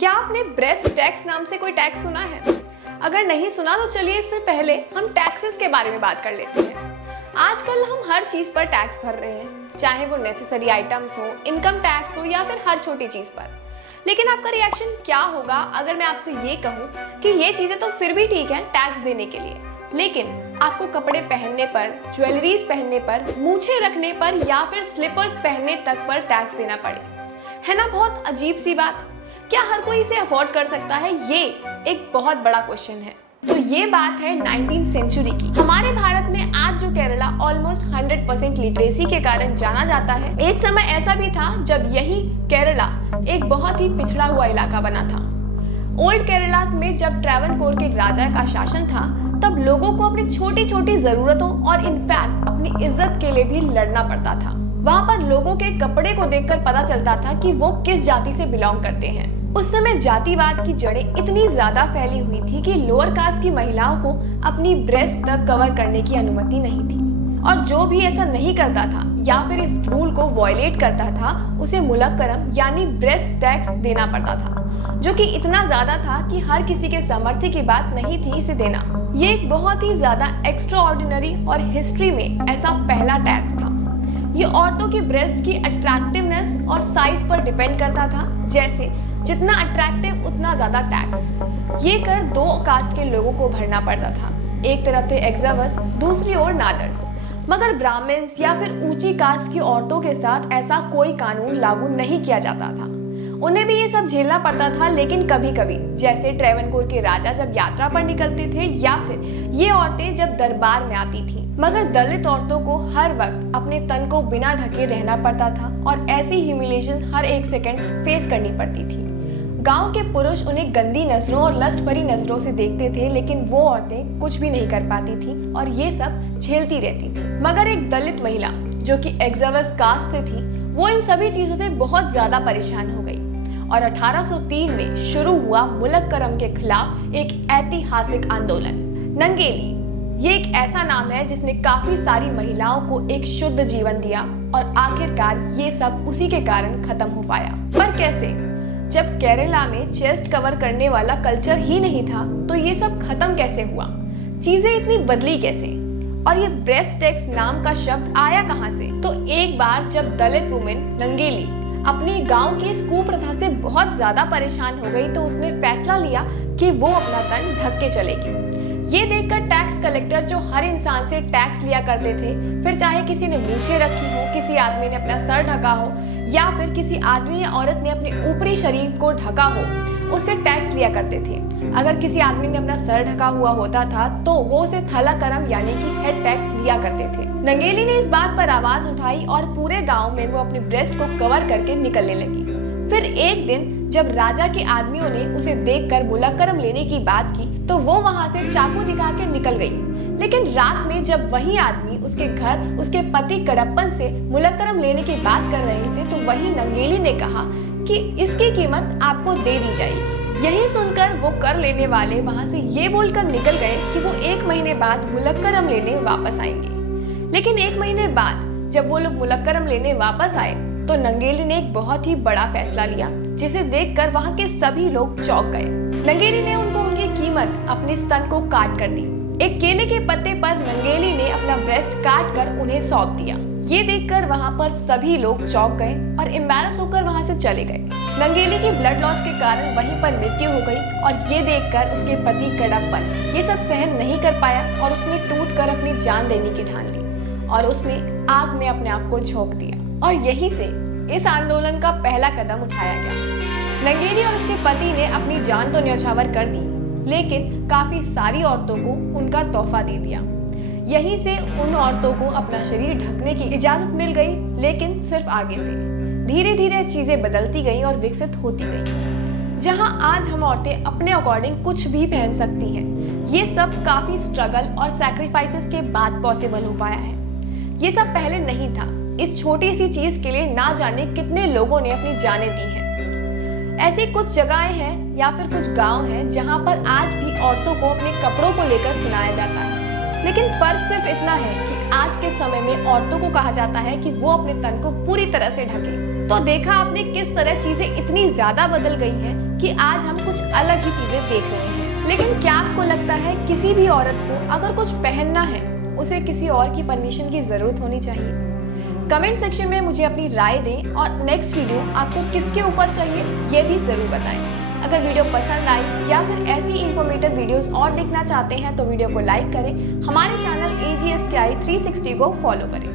क्या आपने breast tax नाम से कोई टैक्स सुना है? अगर नहीं सुना तो चलिए इससे पहले हम टैक्सेस के बारे में बात कर लेते हैं। आजकल हम हर चीज पर टैक्स भर रहे हैं, चाहे वो नेसेसरी आइटम्स हो, इनकम टैक्स हो या फिर हर छोटी चीज पर। लेकिन आपका रिएक्शन क्या होगा अगर मैं आपसे ये कहूँ कि ये चीजें तो फिर भी ठीक है टैक्स देने के लिए, लेकिन आपको कपड़े पहनने पर, ज्वेलरीज पहनने पर, मूछें रखने पर या फिर स्लीपर्स पहनने तक पर टैक्स देना पड़े। है ना बहुत अजीब सी बात। क्या हर कोई इसे अफोर्ड कर सकता है? ये एक बहुत बड़ा क्वेश्चन है। तो ये बात है 19th सेंचुरी की। हमारे भारत में आज जो केरला ऑलमोस्ट 100% लिटरेसी के कारण जाना जाता है, एक समय ऐसा भी था जब यही केरला एक बहुत ही पिछड़ा हुआ इलाका बना था। ओल्ड केरला में जब ट्रैवनकोर के राजा का शासन था, तब लोगों को अपनी छोटी छोटी जरूरतों और इनफैक्ट अपनी इज्जत के लिए भी लड़ना पड़ता था। वहाँ पर लोगों के कपड़े को देखकर पता चलता था कि वो किस जाति से बिलोंग करते हैं। उस समय जातिवाद की जड़ें इतनी ज्यादा फैली हुई थी कि लोअर कास्ट की महिलाओं को अपनी ब्रेस्ट तक कवर करने की अनुमति नहीं थी, और जो भी ऐसा नहीं करता था या फिर इस रूल को वायलेट करता था, उसे मुलक्करम यानी ब्रेस्ट टैक्स देना पड़ता था, जो कि इतना ज्यादा था कि हर किसी के सामर्थ्य की बात नहीं थी इसे देना। ये एक बहुत ही ज्यादा एक्स्ट्रा ऑर्डिनरी और हिस्ट्री में ऐसा पहला टैक्स था। ये औरतों की ब्रेस्ट की अट्रैक्टिवनेस और साइज पर डिपेंड करता था, जैसे जितना अट्रैक्टिव उतना ज्यादा टैक्स। ये कर दो कास्ट के लोगों को भरना पड़ता था, एक तरफ थे एग्जावर्स, दूसरी ओर नादर्स। मगर ब्राह्मण्स या फिर ऊंची कास्ट की औरतों के साथ ऐसा कोई कानून लागू नहीं किया जाता था। उन्हें भी ये सब झेलना पड़ता था, लेकिन कभी कभी जैसे ट्रैवनकोर के राजा जब यात्रा पर निकलते थे या फिर ये औरतें जब दरबार में आती थी। मगर दलित औरतों को हर वक्त अपने तन को बिना ढके रहना पड़ता था और ऐसी ह्यूमिलिएशन हर एक सेकंड फेस करनी पड़ती थी। गांव के पुरुष उन्हें गंदी नजरों और लस्ट भरी नजरों से देखते थे, लेकिन वो औरतें कुछ भी नहीं कर पाती थी और ये सब झेलती रहती थी। मगर एक दलित महिला जो कि एग्जावर्स कास्ट से थी, वो इन सभी चीजों से बहुत ज्यादा परेशान हो गई और 1803 में शुरू हुआ मुलक्करम के खिलाफ एक ऐतिहासिक आंदोलन। नंगेली ये एक ऐसा नाम है जिसने काफी सारी महिलाओं को एक शुद्ध जीवन दिया और आखिरकार ये सब उसी के कारण खत्म हो पाया। पर कैसे? जब केरला में चेस्ट कवर करने वाला कल्चर ही नहीं था, तो ये सब खत्म कैसे हुआ? चीजें इतनी बदली कैसे? और ये ब्रेस्ट टैक्स नाम का शब्द आया कहाँ से? तो एक बार जब दलित वुमेन नंगेली अपनी गांव की इस कुप्रथा से बहुत ज्यादा परेशान हो गई, तो उसने फैसला लिया कि वो अपना तन ढक के चलेगी। ये देखकर टैक्स कलेक्टर जो हर इंसान से टैक्स लिया करते थे, फिर चाहे किसी ने मूछें रखी हो, किसी आदमी ने अपना सर ढका हो या फिर किसी आदमी या औरत ने अपने ऊपरी शरीर को ढका हो, उससे टैक्स लिया करते थे। अगर किसी आदमी ने अपना सर ढका हुआ होता था तो वो उसे थलाकरम यानी कि हेड टैक्स लिया करते थे। नंगेली ने इस बात पर आवाज उठाई और पूरे गांव में वो अपनी ब्रेस्ट को कवर करके निकलने लगी। फिर एक दिन जब राजा के आदमियों ने उसे देखकर मुलक्करम लेने की बात की, तो वो वहां से चाकू दिखा के निकल गई। लेकिन रात में जब वही आदमी उसके घर उसके पति कडप्पन से मुलक्करम लेने की बात कर रहे थे, तो वही नंगेली ने कहा कि इसकी कीमत आपको दे दी जाएगी। यही सुनकर वो कर लेने वाले वहां से ये बोलकर निकल गए कि वो 1 महीने बाद मुलक्करम लेने वापस आएंगे। लेकिन 1 महीने बाद जब वो लोग मुलक्करम लेने वापस आए, तो नंगेली ने एक बहुत ही बड़ा फैसला लिया, जिसे देखकर वहां के सभी लोग चौंक गए। नंगेली ने उनको उनकी कीमत अपने स्तन को काट कर दी। एक केले के पत्ते पर नंगेली ने अपना ब्रेस्ट काट कर उन्हें सौंप दिया। ये देखकर वहां पर सभी लोग चौंक गए और एम्बैरस होकर वहां से चले गए। नंगेली की ब्लड लॉस के कारण वहीं पर मृत्यु हो गई और ये देखकर उसके पति कडप्पन ये सब सहन नहीं कर पाया और उसने टूट कर अपनी जान देने की ठान ली और उसने आग में अपने आप को झोंक दिया। और यहीं से इस आंदोलन का पहला कदम उठाया गया। नंगेली और उसके पति ने अपनी जान तो न्यौछावर कर दी, लेकिन काफी सारी औरतों को उनका तोहफा दे दिया। यहीं से उन औरतों को अपना शरीर ढकने की इजाजत मिल गई, लेकिन सिर्फ आगे से। धीरे धीरे चीजें बदलती गईं और विकसित होती गईं। जहां आज हम औरतें अपने अकॉर्डिंग कुछ भी पहन सकती हैं, ये सब काफी स्ट्रगल और सैक्रिफाइसेस के बाद पॉसिबल हो पाया है। ये सब पहले नहीं था। इस छोटी सी चीज के लिए ना जाने कितने लोगों ने अपनी जानें दी हैं। ऐसी कुछ जगहें हैं या फिर कुछ गांव हैं जहां पर आज भी औरतों को अपने कपड़ों को लेकर सुनाया जाता है, लेकिन फर्क सिर्फ इतना है कि आज के समय में औरतों को कहा जाता है कि वो अपने तन को पूरी तरह से ढके। तो देखा आपने किस तरह चीजें इतनी ज्यादा बदल गई हैं कि आज हम कुछ अलग ही चीजें देख रहे हैं। लेकिन क्या आपको लगता है किसी भी औरत को अगर कुछ पहनना है उसे किसी और की परमिशन की जरूरत होनी चाहिए? कमेंट सेक्शन में मुझे अपनी राय दें और नेक्स्ट वीडियो आपको किसके ऊपर चाहिए ये भी जरूर बताएं। अगर वीडियो पसंद आई या फिर ऐसी इंफॉर्मेटिव वीडियोस और देखना चाहते हैं तो वीडियो को लाइक करें, हमारे चैनल AGSKI 360 को फॉलो करें।